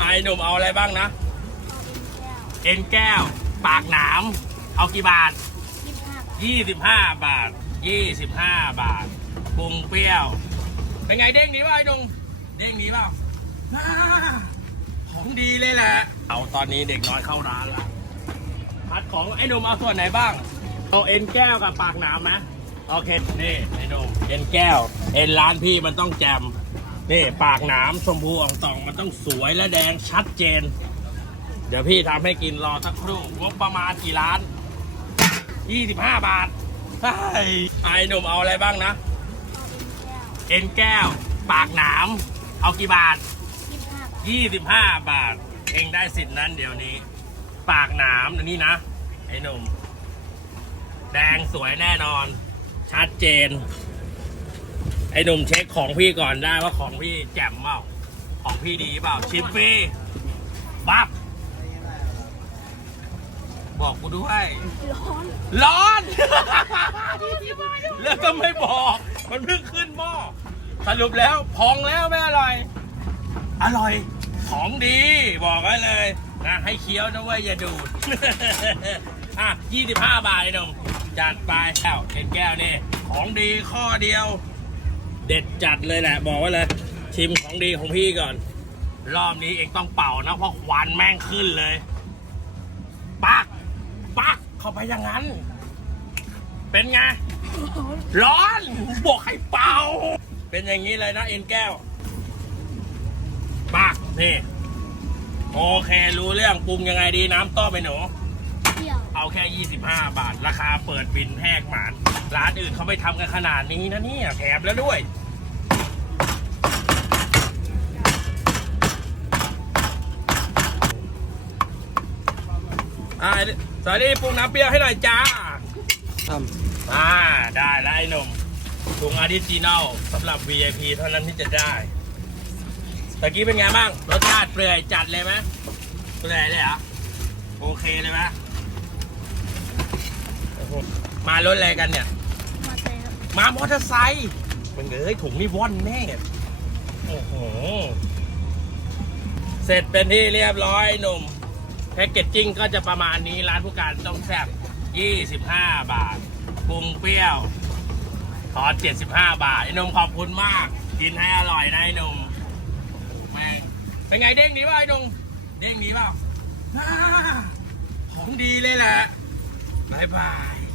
ไอ้หนุ่มเอาอะไรบ้างนะ เอ็นแก้ว ปากหนาม เอากี่บาท 25 บาท 25 บาทปรุงเปรี้ยว เป็นไงเด้งดีป่ะไอ้หนุ่มเด้งดีเปล่าอ่าของดีเลยแหละ เอาตอนนี้เด็กน้อยเข้าร้านล้วพัดของไอ้หนุ่มเอาส่วนไหนบ้าง เอาเอ็นแก้วกับปากหนามนะ โอเค นี่ไอ้หนุ่มเอ็นแก้ว เอ็นร้านพี่มันต้องแจม นี่ปากหนามชมพูอ่องตองมันต้องสวยและแดงชัดเจน เดี๋ยวพี่ทำให้กินรอสักครู่งบประมาณกี่ล้าน 25 บาทไอ้ไอ้หนุ่มเอาอะไรบ้างนะ เอ็นแก้ว ปากหนาม เอากี่บาท 25 บาท เองได้สิทธิ์นั้นเดี๋ยวนี้ ปากหนามนนี้นะ ไอ้หนุ่ม แดงสวยแน่นอน ชัดเจน ไอ้หนุ่มเช็คของพี่ก่อนได้ว่าของพี่แจ่มเปล่า ของพี่ดีเปล่า ชิมฟรีปั๊บบอกกูด้วย ร้อน แล้วก็ไม่บอก มันเพิ่งขึ้นหม้อ สรุปแล้วพองแล้วไม่อร่อย อร่อย ของดีบอกไว้เลยนะให้เคี้ยวนะเว้ยอย่าดูด อะ 25 บาทไอ้หนุ่มจัดไปแก้วเห็นแก้วนี่ ของดีข้อเดียว เด็ดจัดเลยแหละ บอกไว้เลย ชิมของดีของพี่ก่อน รอบนี้เองต้องเป่านะเพราะควันแม่งขึ้นเลยปักปักเข้าไปอย่างนั้น เป็นไง ร้อนบอกให้เป่า เป็นอย่างนี้เลยนะเอ็นแก้วปักนี่โอเค รู้เรื่องปรุงยังไงดีน้ำต้มไปหนู เอาแค่ 25 บาท ราคาเปิดบินแหกหมานร้านอื่นเขาไม่ทำกันขนาดนี้นะเนี่ยแถมแล้วด้วย อ่าสวัสดีปรุงน้ำเปรี้ยวให้หน่อยจ้าทอ่า ได้แล้วไอ้หนุ่มปรุงออริจินอลสำหรับ VIP เท่านั้นที่จะได้ตะกี้เป็นไงบ้าง รสชาติเปรื่อยจัดเลยไหมเปรื่อยเลยเหรอ โอเคเลยไหม มารถอะไรกันเนี่ย มามามอเตอร์ไซค์มึงเอ้ยถุงนี่ว่อนแน่โอ้โหเสร็จเป็นที่เรียบร้อยหนุ่มแพ็กเกจจิ้งก็จะประมาณนี้ร้านผู้การต้องแซ่บ25 บาทปรุงเปรี้ยวขอ75 บาทไอ้หนุ่มขอบคุณมาก กินให้อร่อยนะไอ้หนุ่มแม่งเป็นไงเด้งดีป่ะไอ้หนุ่มเด้งดีเปล่าอ่าของดีเลยแหละ 拜拜。